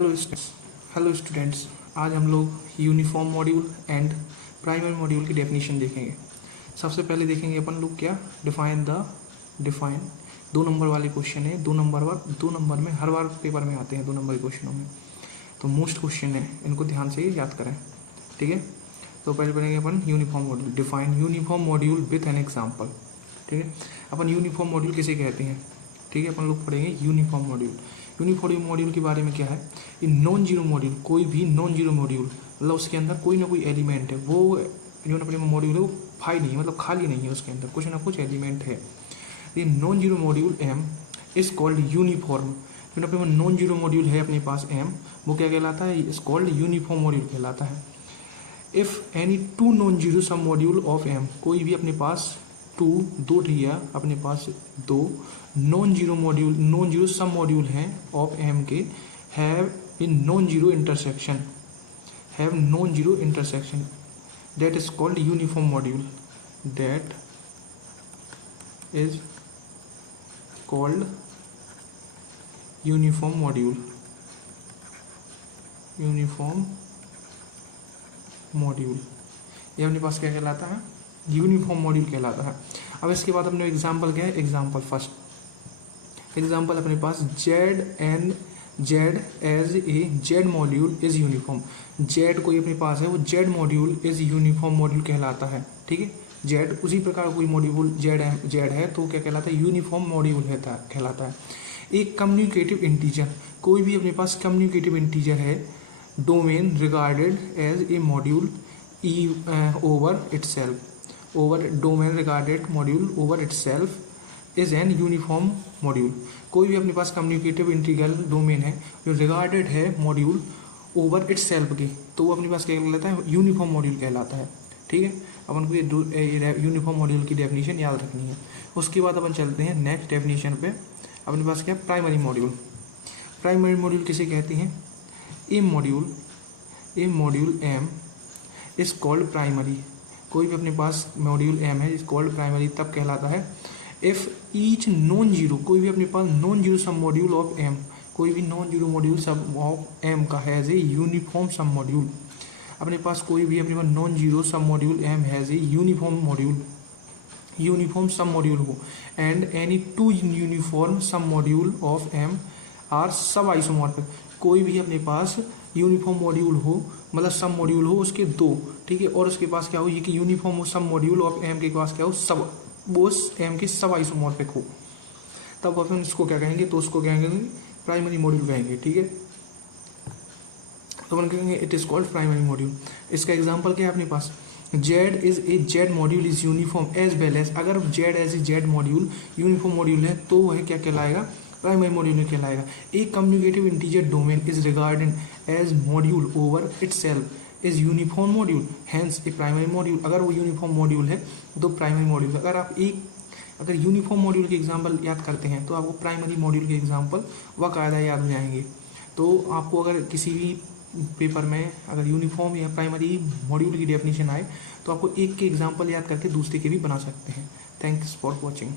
Hello students, आज हम लोग uniform module and primary module की डेफिनेशन देखेंगे। सबसे पहले देखेंगे अपन लोग क्या डिफाइन 2 नंबर वाले क्वेश्चन है। 2 नंबर में हर बार पेपर में आते हैं 2 नंबर के क्वेश्चनों में, तो मोस्ट क्वेश्चन है, इनको ध्यान से याद करें। ठीक है, तो पहले पढ़ेंगे अपन uniform module. Define uniform module with an example. ठीक है, अपन यूनिफॉर्म मॉड्यूल किसे कहते हैं। ठीक है, अपन लोग पढ़ेंगे यूनिफॉर्म मॉड्यूल। यूनिफॉर्म मॉड्यूल के बारे में क्या है, इन नॉन जीरो मॉड्यूल, कोई भी नॉन जीरो मॉड्यूल मतलब उसके अंदर कोई ना कोई एलिमेंट है, वो यूनिफॉर्म मॉड्यूल है वो फाई नहीं है, मतलब खाली नहीं है, उसके अंदर कुछ ना कुछ एलिमेंट है। ये non zero module M is called uniform. Uniform non zero module है अपने पास एम, वो क्या कहलाता है, इज कॉल्ड यूनिफॉर्म मॉड्यूल कहलाता है। If any two non zero sub module of M, कोई भी अपने पास दो ठिया अपने पास दो नॉन जीरो सब मॉड्यूल हैं ऑफ एम के, have in non zero intersection, that is called uniform module, that is called uniform module. ये अपने पास क्या कहलाता है, यूनिफॉर्म मॉड्यूल कहलाता है। अब इसके बाद अपने एग्जाम्पल क्या है, एग्जाम्पल फर्स्ट एग्जाम्पल अपने पास Z as a Z module is uniform. Z कोई अपने पास है, वो Z module is uniform module कहलाता है। ठीक है, जेड उसी प्रकार कोई मॉड्यूल जेड है तो क्या कहलाता है, यूनिफॉर्म मॉड्यूल कहलाता है। एक कम्युनिकेटिव इंटीजर, कोई भी अपने पास कम्युनिकेटिव इंटीजर है, domain regarded as a module over itself is an uniform module. कोई भी अपने पास कम्युनिकेटिव इंटीग्रल डोमेन है जो रिगार्डेड है मॉड्यूल ओवर इटसेल्फ की, तो वो अपने पास क्या कहलाता है, यूनिफॉर्म मॉड्यूल कहलाता है। ठीक है, अपन को ये यूनिफॉर्म मॉड्यूल की डेफिनेशन याद रखनी है। उसके बाद अपन चलते हैं नेक्स्ट डेफिनेशन पे। अपने पास क्या प्राइमरी मॉड्यूल किसे कहते हैं, a module M is called primary. कोई भी अपने पास मॉड्यूल एम है इज कॉल्ड प्राइमरी तब कहलाता है इफ ईच नॉन जीरो, कोई भी अपने पास non zero sub module of M, कोई भी non zero module sub of M का has a uniform sub module. अपने पास कोई भी अपने पास non zero sub module M has a uniform sub module हो, and any two uniform sub module of M are sub isomorphic. कोई भी अपने पास यूनिफॉर्म मॉड्यूल हो, मतलब सब मॉड्यूल हो उसके दो, ठीक है, और उसके पास क्या हो, ये कि uniform sub module of M के पास क्या हो, सब वो एम के सब आइसोमॉर्फिक हो, तब अपन इसको क्या कहेंगे, तो उसको क्या कहेंगे, प्राइमरी मॉड्यूल कहेंगे। ठीक है, तो अपन कहेंगे it is called primary module. इसका एग्जांपल क्या है अपने पास, Z is a Z module is uniform as well as, अगर Z as a Z module uniform module है तो वह क्या कहलाएगा, प्राइमरी मॉड्यूल में कहलाएगा। एक commutative integer domain is regarded as module over itself is uniform module, hence a primary module. अगर वो यूनिफॉर्म मॉड्यूल है तो प्राइमरी मॉड्यूल। अगर यूनिफॉर्म मॉड्यूल के एग्जाम्पल याद करते हैं तो आपको प्राइमरी मॉड्यूल के एग्जाम्पल बाकायदा याद हो जाएंगे। तो आपको अगर किसी भी पेपर में अगर यूनिफॉर्म या प्राइमरी मॉड्यूल की डेफिनेशन आए तो आपको एक के एग्जाम्पल याद करके दूसरे के भी बना सकते हैं। Thanks for watching.